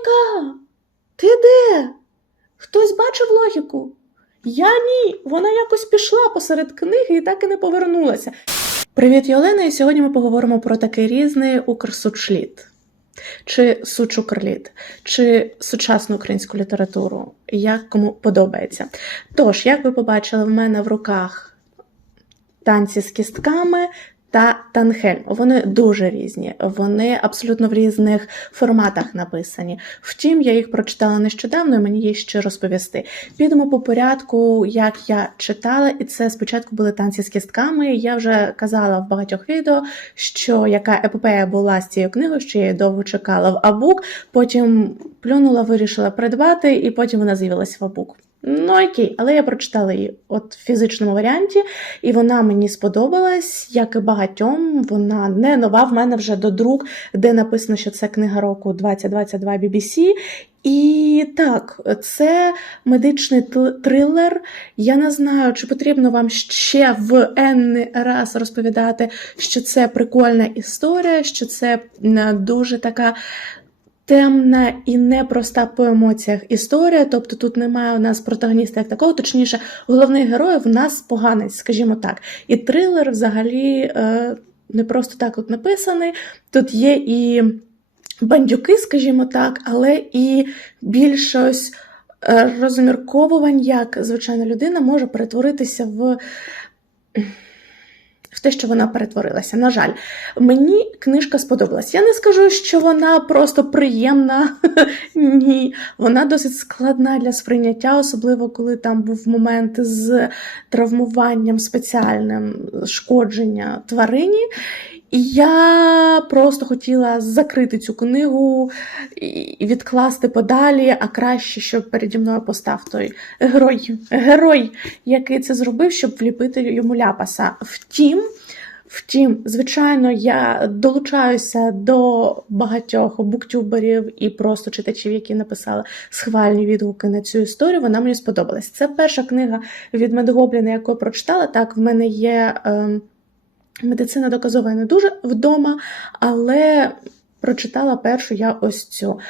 Моніка, ти де? Хтось бачив логіку? Я ні. Вона якось пішла посеред книги і так і не повернулася. Привіт, Йолена, і сьогодні ми поговоримо про такий різний укрсучліт. Чи сучукрліт, чи сучасну українську літературу, як кому подобається. Тож, як ви побачили, в мене в руках танці з кістками та Танхельм. Вони дуже різні, вони абсолютно в різних форматах написані. Втім, я їх прочитала нещодавно, і мені є ще розповісти. Підемо по порядку, як я читала, і це спочатку були танці з кістками. Я вже казала в багатьох відео, що яка епопея була з цією книгою, що я її довго чекала в Абук, потім плюнула, вирішила придбати, і потім вона з'явилася в Абук. Ну окей, але я прочитала її от в фізичному варіанті, і вона мені сподобалась, як і багатьом. Вона не нова. В мене вже до друк, де написано, що це книга року 2022 BBC. І так, це медичний трилер. Я не знаю, чи потрібно вам ще в енний раз розповідати, що це прикольна історія, що це дуже така темна і непроста по емоціях історія. Тобто тут немає у нас протагоніста як такого, точніше, головний герой в нас поганець, скажімо так. І трилер взагалі е, не просто так от написаний. Тут є і бандюки, скажімо так, але і більш ось е, розмірковувань, як звичайна людина може перетворитися в. В те, що вона перетворилася. На жаль, мені книжка сподобалась. Я не скажу, що вона просто приємна. Ні, вона досить складна для сприйняття, особливо коли там був момент з травмуванням спеціальним шкодження тварині. І я просто хотіла закрити цю книгу і відкласти подалі, а краще, щоб переді мною постав той герой, герой, який це зробив, щоб вліпити йому ляпаса. Втім, Втім, звичайно, я долучаюся до багатьох буктюберів і просто читачів, які написали схвальні відгуки на цю історію. Вона мені сподобалась. Це перша книга від Медгобліна, яку я прочитала. Так, в мене є е, медицина доказова не дуже вдома, але прочитала першу я ось цю.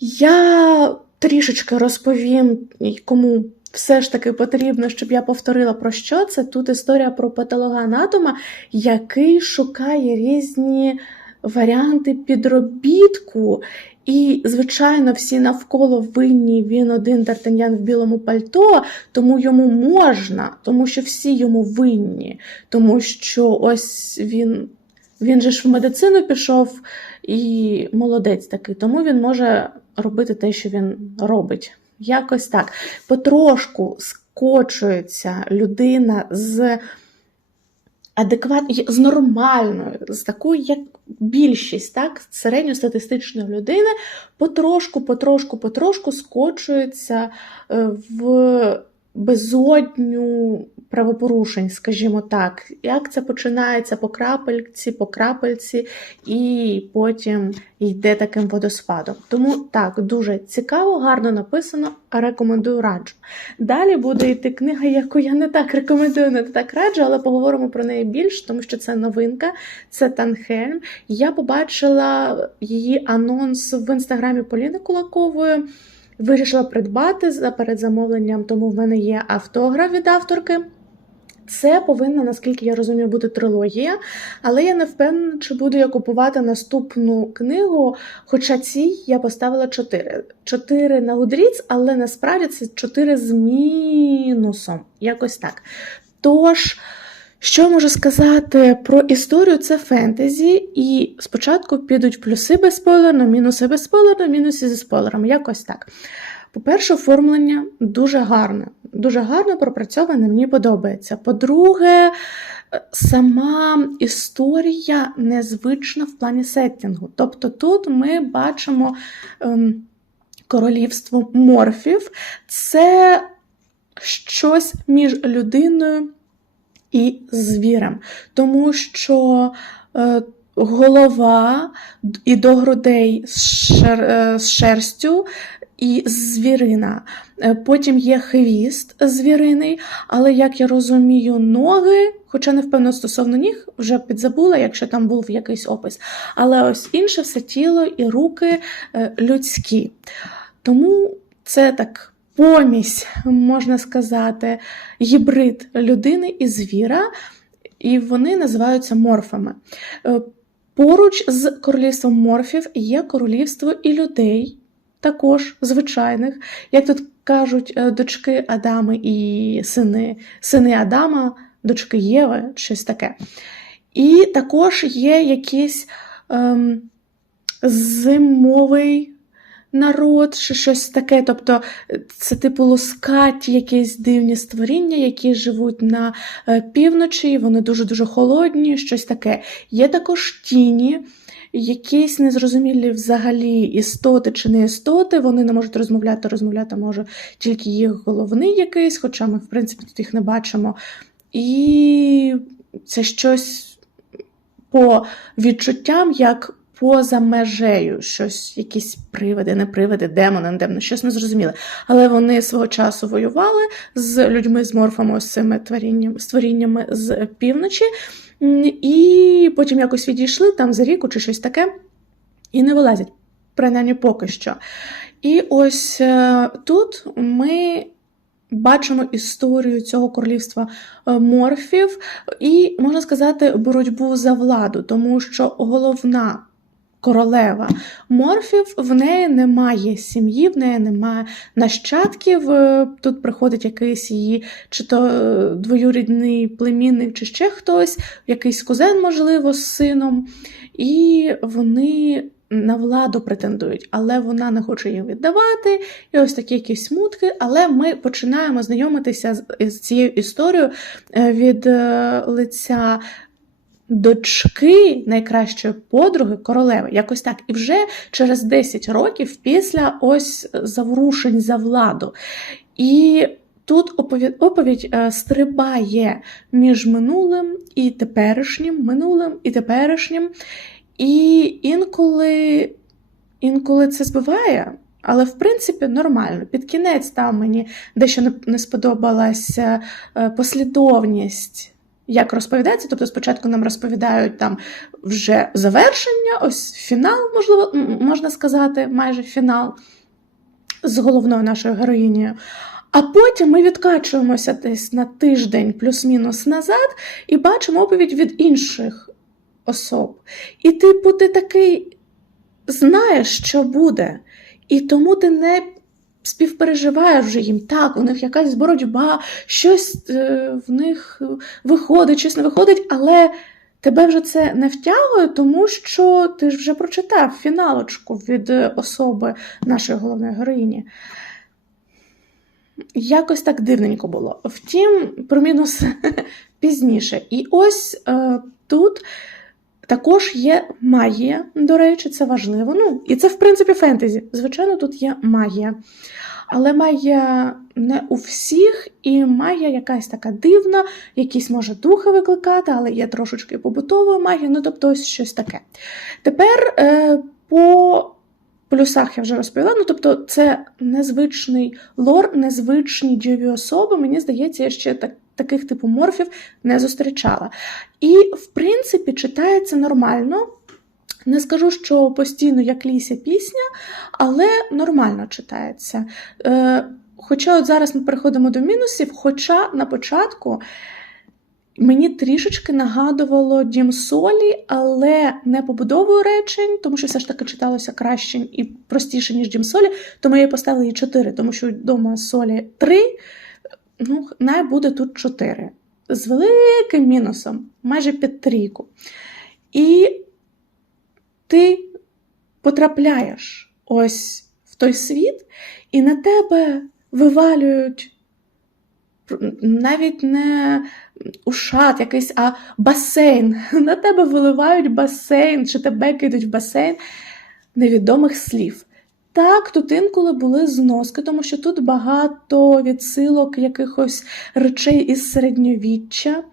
Я трішечки розповім, кому все ж таки потрібно, щоб я повторила про що це. Тут історія про патологоанатома, який шукає різні варіанти підробітку. І, звичайно, всі навколо винні, він один Д'Артаньян в білому пальто, тому йому можна, тому що всі йому винні, тому що ось він. Він же ж в медицину пішов і молодець такий, тому він може робити те, що він робить. Якось так. Потрошку скочується людина з адекватною, з нормальною, з такою, як більшість, так, середньостатистичної людини, потрошку, потрошку, потрошку скочується е, в безодню правопорушень, скажімо так. Як це починається по крапельці, по крапельці, і потім йде таким водоспадом. Тому так, дуже цікаво, гарно написано, рекомендую раджу. Далі буде йти книга, яку я не так рекомендую, не так раджу, але поговоримо про неї більше, тому що це новинка, це Танхельм. Я побачила її анонс в інстаграмі Поліни Кулакової. Вирішила придбати за передзамовленням, тому в мене є автограф від авторки. Це повинна, наскільки я розумію, бути трилогія, але я не впевнена, чи буду я купувати наступну книгу. Хоча цій я поставила 4. 4 на Goodreads, але насправді це 4 з мінусом. Якось так. Тож. Що можу сказати про історію? Це фентезі, і спочатку підуть плюси безспойлерно, мінуси безспойлерно, мінуси зі спойлерами. Якось так. По-перше, оформлення дуже гарне, дуже гарно пропрацьоване, мені подобається. По-друге, сама історія незвична в плані сеттингу. Тобто тут ми бачимо ем, королівство морфів, це щось між людиною і звірем, тому що е, голова і до грудей з, шер, е, з шерстю, і звірина. Е, Потім є хвіст звіриний, але, як я розумію, ноги, хоча не впевнено стосовно ніг, вже підзабула, якщо там був якийсь опис. Але ось інше все тіло і руки е, людські. Тому це так помість, можна сказати, гібрид людини і звіра, і вони називаються морфами. Е, Поруч з королівством морфів є королівство і людей, також звичайних, як тут кажуть, е, дочки Адами і сини, сини Адама, дочки Єви, щось таке. І також є якийсь ем, зимовий народ, чи щось таке. Тобто е, це типу лускаті, якісь дивні створіння, які живуть на е, півночі, вони дуже-дуже холодні, щось таке. Є також тіні. Якісь незрозумілі взагалі істоти чи не істоти, вони не можуть розмовляти, розмовляти може тільки їх головний якийсь, хоча ми, в принципі, тут їх не бачимо. І це щось по відчуттям, як поза межею, щось, якісь привиди, не привиди, демони, демони, щось не зрозуміле. Але вони свого часу воювали з людьми, з морфами, ось цими творіннями, створіннями з півночі, і потім якось відійшли там за ріку чи щось таке, і не вилазять, принаймні поки що. І ось е, тут ми бачимо історію цього королівства е, морфів і, можна сказати, боротьбу за владу, тому що головна королева морфів в неї немає сім'ї, в неї немає нащадків. Е, Тут приходить якийсь її, чи то е, двоюрідний племінник, чи ще хтось, якийсь кузен, можливо, з сином. І вони на владу претендують, але вона не хоче її віддавати. І ось такі якісь смутки. Але ми починаємо знайомитися з, цією історією е, від лиця. Дочки найкращої подруги королеви, якось так. І вже через 10 років після ось заворушень за владу. І тут оповідь, оповідь е, стрибає між минулим і теперішнім, минулим і теперішнім. І інколи, інколи це збиває, але в принципі нормально. Під кінець там мені дещо не, не сподобалася е, послідовність. Як розповідається, тобто спочатку нам розповідають там вже завершення, ось фінал, можливо, можна сказати, майже фінал з головною нашою героїнею. А потім ми відкачуємося десь на тиждень плюс-мінус назад і бачимо оповідь від інших особ. І, типу, ти такий знаєш, що буде, і тому ти не співпереживаєш вже їм. Так, у них якась боротьба, щось е, в них виходить, щось не виходить, але тебе вже це не втягує, тому що ти ж вже прочитав фіналочку від е, особи нашої головної героїні. Якось так дивненько було. Втім, про мінус пізніше. І ось е, тут також є магія, до речі, це важливо. Ну, і це, в принципі, фентезі. Звичайно, тут є магія. Але магія не у всіх, і магія якась така дивна, якісь може духи викликати, але є трошечки побутова магія, ну тобто ось щось таке. Тепер е, по плюсах я вже розповіла. Ну, тобто, це незвичний лор, незвичні дієві особи. Мені здається, ще так, таких типу морфів не зустрічала. І, в принципі, читається нормально. Не скажу, що постійно як ліся пісня, але нормально читається. Е, Хоча от зараз ми переходимо до мінусів, хоча на початку мені трішечки нагадувало дім солі, але не побудовою речень, тому що все ж таки читалося краще і простіше, ніж дім солі, тому я їй поставила їй 4, тому що вдома солі 3, ну, най буде тут 4. З великим мінусом, майже під трійку. І ти потрапляєш ось в той світ, і на тебе вивалюють навіть не ушат якийсь, а басейн. На тебе виливають басейн, чи тебе кидають в басейн невідомих слів. Так, тут інколи були зноски, тому що тут багато відсилок якихось речей із середньовіччя,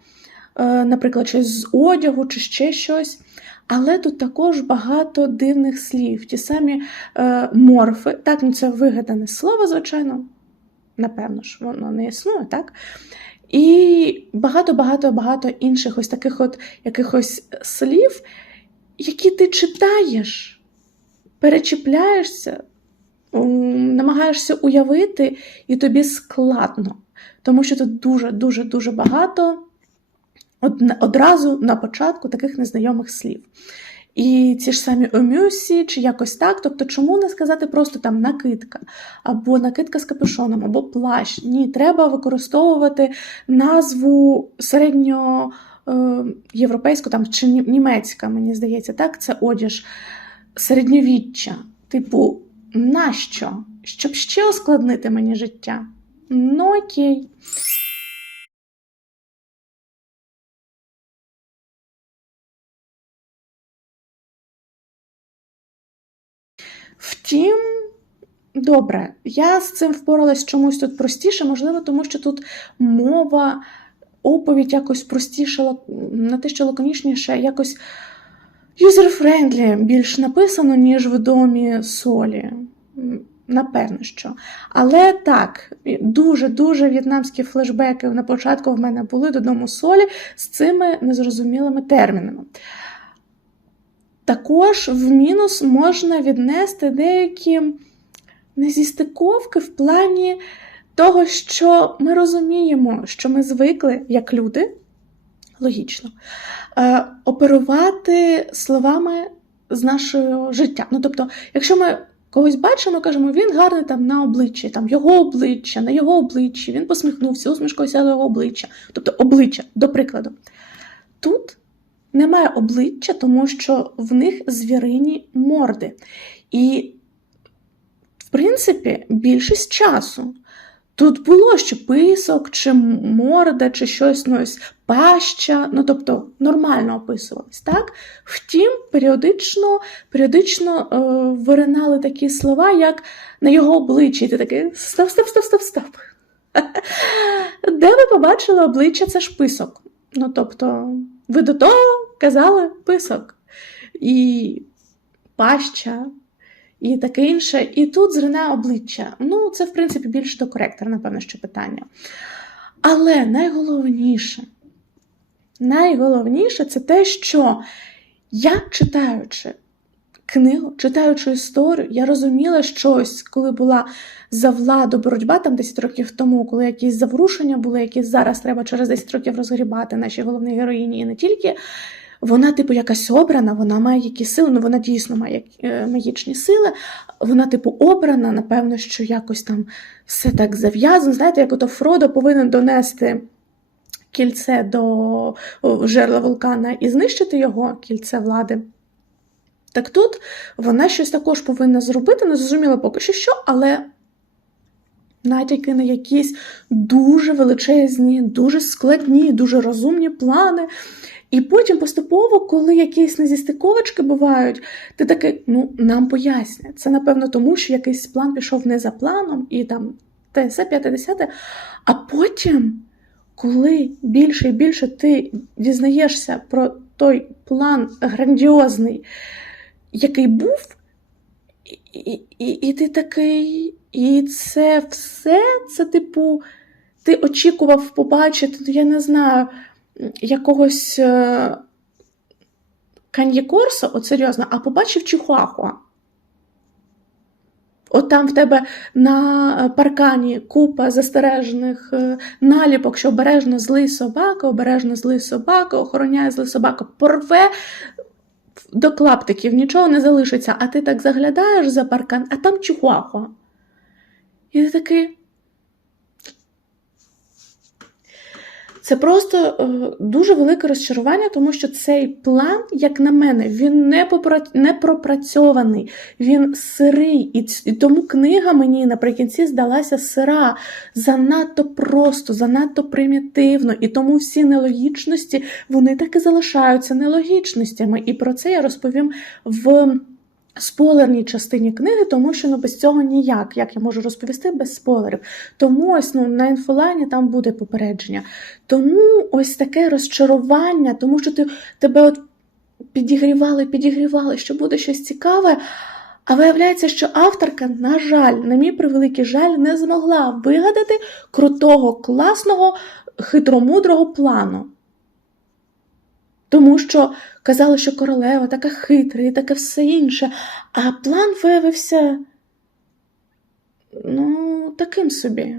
е, наприклад, щось з одягу чи ще щось. Але тут також багато дивних слів, ті самі е, морфи. Так, ну це вигадане слово, звичайно. Напевно ж, воно не існує, так? І багато-багато-багато інших ось таких от якихось слів, які ти читаєш, перечіпляєшся, намагаєшся уявити, і тобі складно. Тому що тут дуже-дуже дуже багато одразу на початку таких незнайомих слів. І ці ж самі омюсі, чи якось так. Тобто, чому не сказати просто там накидка, або накидка з капюшоном, або плащ? Ні, треба використовувати назву середньо е, там, чи німецька, мені здається, так, це одяж середньовіччя. Типу, нащо? Щоб ще ускладнити мені життя? Ну окей. Втім, добре, я з цим впоралась чомусь тут простіше, можливо, тому що тут мова, оповідь якось простіша, не те, що лаконічніше, якось юзер-френдлі більш написано, ніж в домі солі. Напевно, що. Але так, дуже-дуже в'єтнамські флешбеки на початку в мене були додому солі з цими незрозумілими термінами. Також в мінус можна віднести деякі незістиковки в плані того, що ми розуміємо, що ми звикли, як люди, логічно, е, оперувати словами з нашого життя. Ну, тобто, якщо ми когось бачимо, кажемо, він гарний там на обличчі, там його обличчя, на його обличчі, він посміхнувся, усмішкою сяла його обличчя. Тобто обличчя, до прикладу. Тут немає обличчя, тому що в них звірині морди. І, в принципі, більшість часу тут було ще писок, чи морда, чи щось ну, ось паща, ну тобто нормально описувалось, так? Втім, періодично, періодично е, виринали такі слова, як на його обличчі. Ти такий стоп, стоп, стоп, стоп, стоп. Де ви побачили обличчя, це ж писок. Ну, тобто, ви до того казали писок. І паща, і таке інше. І тут зрине обличчя. Ну, це, в принципі, більш до коректора, напевно, що питання. Але найголовніше, найголовніше це те, що я читаючи книгу, читаючи історію, я розуміла щось, коли була за владу боротьба там 10 років тому, коли якісь заворушення були, які зараз треба через 10 років розгрібати наші головні героїні, і не тільки. Вона, типу, якась обрана, вона має якісь сили, ну вона дійсно має е, магічні сили. Вона, типу, обрана, напевно, що якось там все так зав'язано. Знаєте, як ото Фродо повинен донести кільце до жерла вулкана і знищити його, кільце влади. Так тут вона щось також повинна зробити, не зрозуміло поки що що, але натяки на якісь дуже величезні, дуже складні, дуже розумні плани. І потім поступово, коли якісь незістиковочки бувають, ти такий, ну, нам пояснять. Це, напевно, тому що якийсь план пішов не за планом, і там ТС 50, а потім, коли більше і більше ти дізнаєшся про той план грандіозний, який був, і, і, і ти такий, і це все, це, типу, ти очікував побачити, ну, я не знаю якогось е, Кан'є Корсо, от серйозно, а побачив Чихуахуа. От там в тебе на паркані купа застережених е, наліпок, що обережно злий собака, обережно злий собака, охороняє злий собака, порве до клаптиків, нічого не залишиться, а ти так заглядаєш за паркан, а там Чихуахуа. І ти такий. Це просто е, дуже велике розчарування, тому що цей план, як на мене, він не не пропрацьований, він сирий. І тому книга мені наприкінці здалася сира, занадто просто, занадто примітивно. І тому всі нелогічності вони так і залишаються нелогічностями. І про це я розповім в спойлерній частині книги, тому що ну, без цього ніяк, як я можу розповісти без спойлерів. Тому ось ну, на інфолайні там буде попередження. Тому ось таке розчарування, тому що ти тебе от підігрівали, підігрівали, що буде щось цікаве. А виявляється, що авторка, на жаль, на мій превеликий жаль, не змогла вигадати крутого, класного, хитромудрого плану. Тому що казали, що королева така хитра і таке все інше, а план виявився, ну, таким собі,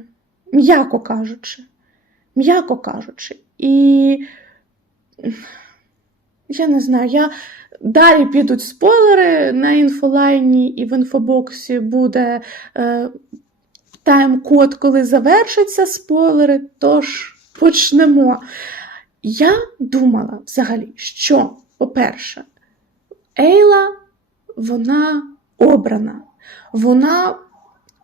м'яко кажучи. М'яко кажучи. І я не знаю, я далі підуть спойлери на інфолайні і в інфобоксі буде е, тайм-код, коли завершаться спойлери. Тож почнемо. Я думала взагалі, що, по-перше, Ейла, вона обрана, вона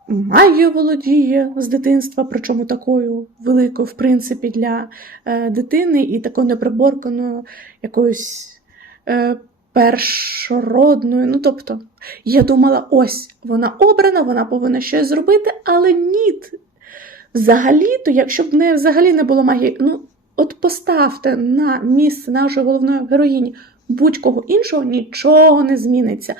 магією володіє з дитинства, причому такою великою, в принципі, для е, дитини і такою неприборканою якоюсь е, першородною. Ну, тобто, я думала, ось вона обрана, вона повинна щось зробити, але ні. Взагалі-то, якщо б не взагалі не було магії, ну, от поставте на місце нашої головної героїні будь-кого іншого, нічого не зміниться.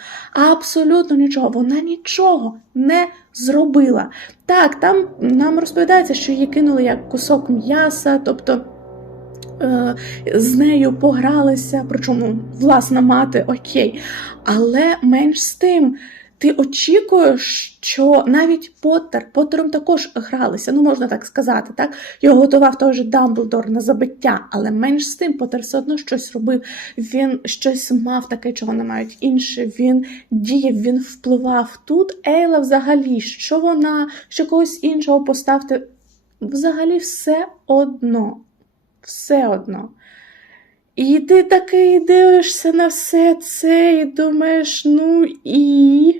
Абсолютно нічого. Вона нічого не зробила. Так, там нам розповідається, що її кинули як кусок м'яса, тобто. е, З нею погралися, причому власна мати, окей. Але менш з тим, ти очікуєш, що навіть Поттер, Поттером також гралися, ну можна так сказати, так? Його готував же Дамблдор на забиття, але менш з тим Поттер все одно щось робив. Він щось мав таке, чого не мають інші. Він діяв, він впливав. Тут Ейла взагалі, що вона, що когось іншого поставити. Взагалі все одно. Все одно. І ти такий дивишся на все це і думаєш, ну і.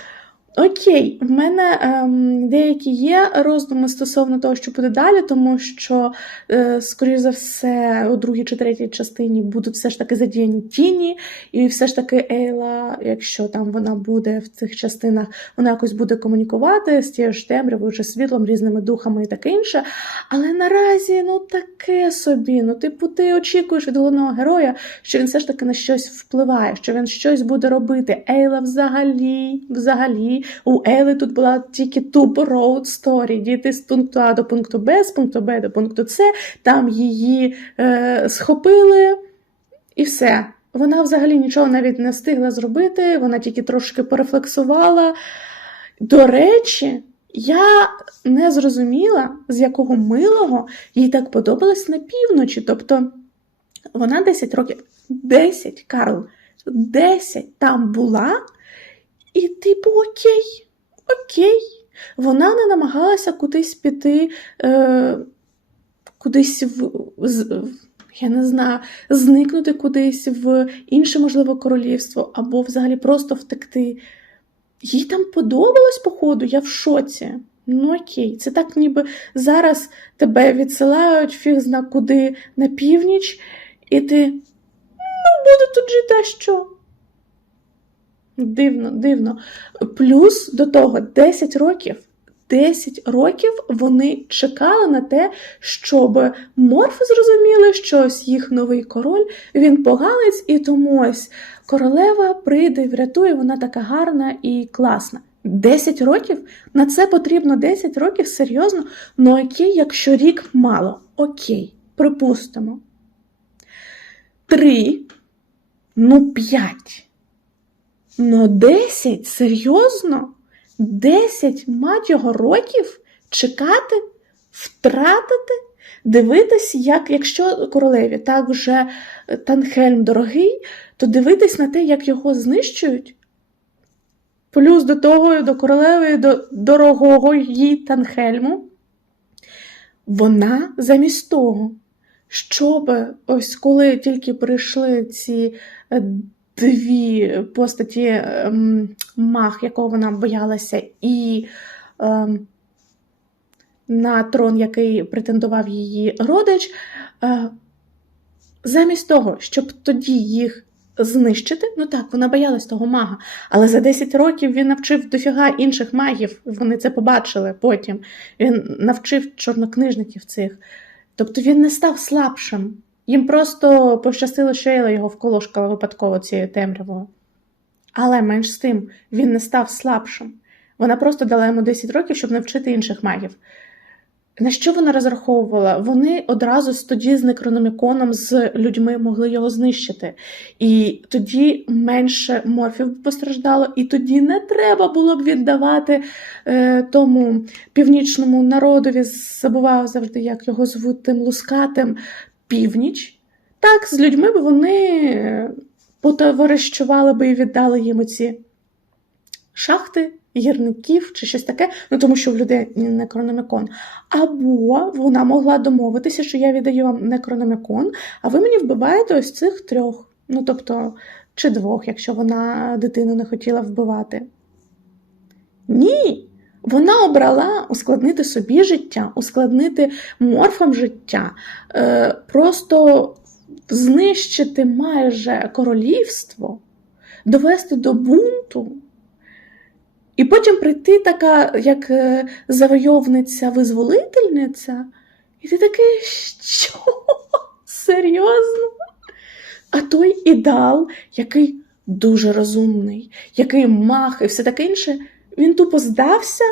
Окей, в мене ем, деякі є роздуми стосовно того, що буде далі, тому що, е, скоріш за все, у другій чи третій частині будуть все ж таки задіяні тіні, і все ж таки Ейла, якщо там вона буде в цих частинах, вона якось буде комунікувати з тією ж темрявою, чи світлом, різними духами і таке інше. Але наразі ну таке собі. Ну, типу, ти очікуєш від головного героя, що він все ж таки на щось впливає, що він щось буде робити. Ейла взагалі, взагалі. У Ели тут була тільки тупо роуд сторі. Діти з пункту А до пункту Б, з пункту Б до пункту С, там її е, схопили і все. Вона взагалі нічого навіть не встигла зробити, вона тільки трошки порефлексувала. До речі, я не зрозуміла, з якого милого їй так подобалось на півночі. Тобто вона 10 років, 10, Карл, 10 там була. І, типу, окей, окей. Вона не намагалася кудись піти, е, кудись в, з, я не знаю, зникнути кудись в інше, можливо, королівство, або взагалі просто втекти. Їй там подобалось, походу, я в шоці. Ну окей, це так ніби зараз тебе відсилають фіг зна куди на північ, і ти ну, буду тут жити, а що? Дивно, дивно. Плюс до того 10 років. 10 років вони чекали на те, щоб морфи зрозуміли, що ось їх новий король, він поганець, і тому ось королева прийде і врятує, вона така гарна і класна. 10 років? На це потрібно 10 років, серйозно? Ну окей, якщо рік мало. Окей, припустимо. Три, ну п'ять. Ну, 10? Серйозно? 10, мать його, років чекати, втратити, дивитись, як якщо королеві так вже е, Танхельм дорогий, то дивитись на те, як його знищують. Плюс до того, до королеви, до дорогого їй Танхельму. Вона замість того, щоб ось коли тільки прийшли ці е, дві постаті ем, мах, якого вона боялася, і ем, на трон, який претендував її родич, е, замість того, щоб тоді їх знищити, ну так, вона боялась того мага, але за 10 років він навчив дофіга інших магів, вони це побачили потім. Він навчив чорнокнижників цих. Тобто він не став слабшим. Їм просто пощастило, що Ейла його вколошкала випадково цією темрявою. Але менш з тим, він не став слабшим. Вона просто дала йому 10 років, щоб навчити інших магів. На що вона розраховувала? Вони одразу тоді з некрономіконом, з людьми могли його знищити. І тоді менше морфів постраждало, і тоді не треба було б віддавати е, тому північному народові, забуваю завжди, як його звуть тим лускатим, північ. Так, з людьми б вони е, потоварищували би і віддали їм оці шахти, гірників чи щось таке, ну тому що в людей некрономікон. Або вона могла домовитися, що я віддаю вам некрономікон, а ви мені вбиваєте ось цих трьох. Ну тобто, чи двох, якщо вона дитину не хотіла вбивати. Ні. Вона обрала ускладнити собі життя, ускладнити морфам життя, е, просто знищити майже королівство, довести до бунту. І потім прийти така, як е, завойовниця-визволительниця, і ти такий, що? Серйозно? А той ідеал, який дуже розумний, який мах і все таке інше, він тупо здався,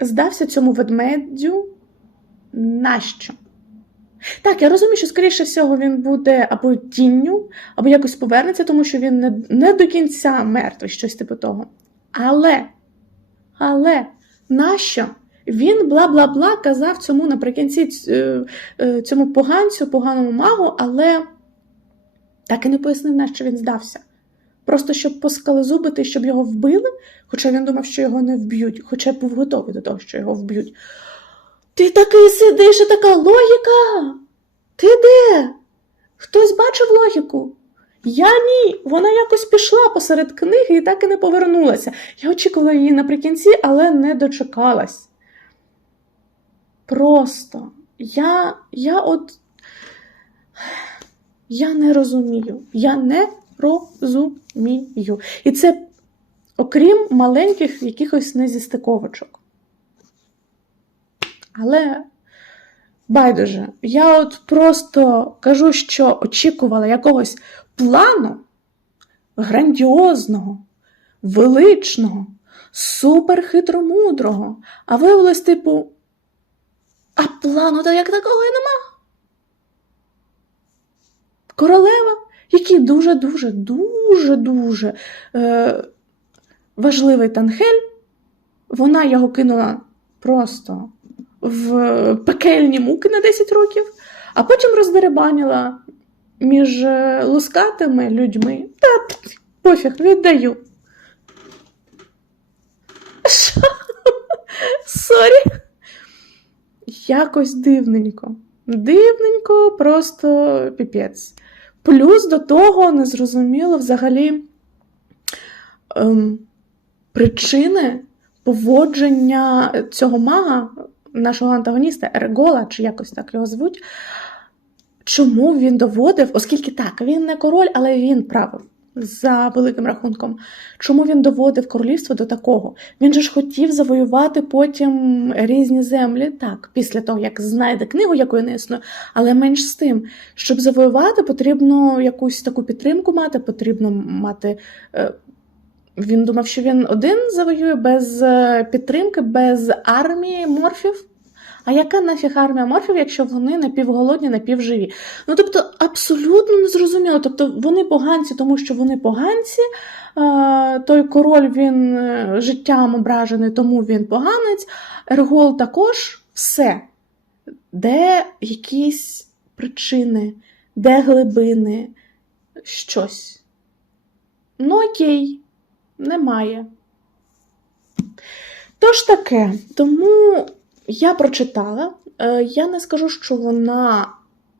здався цьому ведмедю. Нащо? Так, я розумію, що, скоріше всього, він буде або тінню, або якось повернеться, тому що він не, не до кінця мертвий, щось типу того. Але, але, нащо? Він бла-бла-бла казав цьому наприкінці е, е, цьому поганцю, поганому магу, але так і не пояснив, на що він здався. Просто щоб поскалезубити, щоб його вбили, хоча він думав, що його не вб'ють, хоча був готовий до того, що його вб'ють. Ти такий сидиш, і така логіка. Ти де? Хтось бачив логіку? Я ні. Вона якось пішла посеред книги і так і не повернулася. Я очікувала її наприкінці, але не дочекалась. Просто я, я от. Я не розумію. Я не розумію. І це окрім маленьких якихось незістиковочок. Але байдуже, я от просто кажу, що очікувала якогось плану грандіозного, величного, суперхитромудрого. А виявилось, типу, а плану то як такого і нема. Королева, який дуже-дуже, дуже-дуже е, важливий танхель, вона його кинула просто в пекельні муки на 10 років, а потім роздеребанила між е, лускатими людьми. Та пофіг, віддаю. Сорі. Якось дивненько. Дивненько, просто піпець. Плюс до того незрозуміло взагалі ем, причини поводження цього мага, нашого антагоніста, Ергола, чи якось так його звуть. Чому він доводив, оскільки так, він не король, але він правив за великим рахунком. Чому він доводив королівство до такого? Він же ж хотів завоювати потім різні землі, так, після того, як знайде книгу, якої не існує, але менш з тим, щоб завоювати, потрібно якусь таку підтримку мати, потрібно мати. е, Він думав, що він один завоює без е, підтримки, без армії морфів. А яка нафіг армія морфів, якщо вони напівголодні, напівживі? Ну тобто абсолютно незрозуміло. Тобто вони поганці, тому що вони поганці. Той король він е, життям ображений, тому він поганець. Ергол також все. Де якісь причини, де глибини, щось. Ну, окей, немає. Тож таке, тому я прочитала. Е, Я не скажу, що вона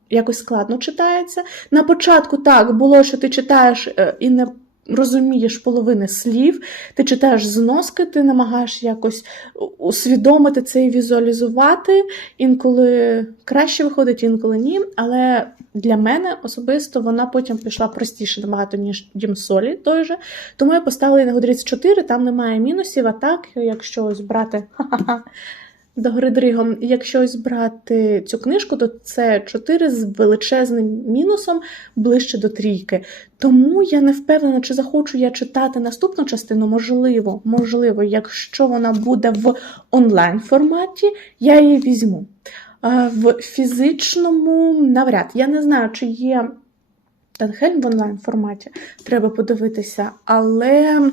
якось складно читається. На початку так було, що ти читаєш е, і не розумієш половини слів, ти читаєш зноски, ти намагаєш якось усвідомити це і візуалізувати. Інколи краще виходить, інколи ні. Але для мене особисто вона потім пішла простіше набагато, ніж Дім Солі той же. Тому я поставила її на Goodreads 4, там немає мінусів, а так, якщо ось брати до гори якщо ось брати цю книжку, то це 4 з величезним мінусом ближче до трійки. Тому я не впевнена, чи захочу я читати наступну частину. Можливо, можливо, якщо вона буде в онлайн форматі, я її візьму. В фізичному навряд. Я не знаю, чи є Танхельм в онлайн форматі. Треба подивитися, але.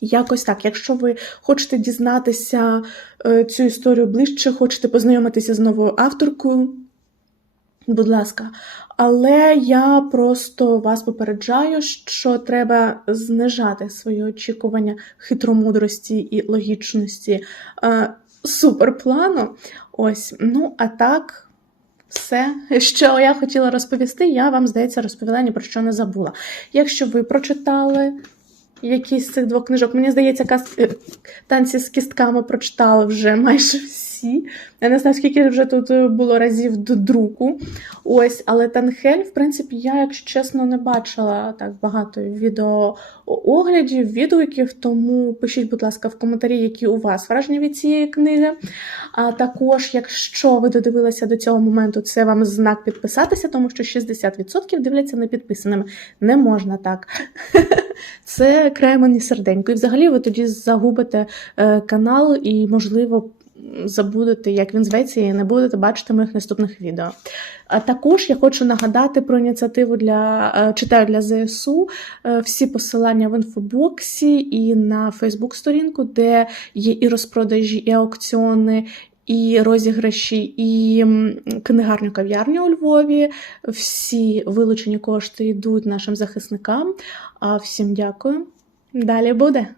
Якось так, якщо ви хочете дізнатися е, цю історію ближче, хочете познайомитися з новою авторкою, будь ласка. Але я просто вас попереджаю, що треба знижати свої очікування хитромудрості і логічності е, суперплану. Ось, ну а так. Все, що я хотіла розповісти, я вам, здається, розповіла ні про що не забула. Якщо ви прочитали якісь з цих двох книжок, мені здається, е, танці з кістками прочитала вже майже всі. Я не знаю, скільки вже тут е, було разів до друку. Ось, але Танхель, в принципі, я, якщо чесно, не бачила так багато відеооглядів, відгуків, тому пишіть, будь ласка, в коментарі, які у вас враження від цієї книги. А також, якщо ви додивилися до цього моменту, це вам знак підписатися, тому що 60% дивляться не підписаними. Не можна так. Це край мені серденько. І взагалі ви тоді загубите е, канал і, можливо, забудете, як він зветься, і не будете бачити моїх наступних відео. А також я хочу нагадати про ініціативу для е, читаю для ЗСУ. Е, Всі посилання в інфобоксі і на Фейсбук-сторінку, де є і розпродажі, і аукціони. І розіграші, і м, книгарня кав'ярня у Львові. Всі вилучені кошти йдуть нашим захисникам. А всім дякую. Далі буде.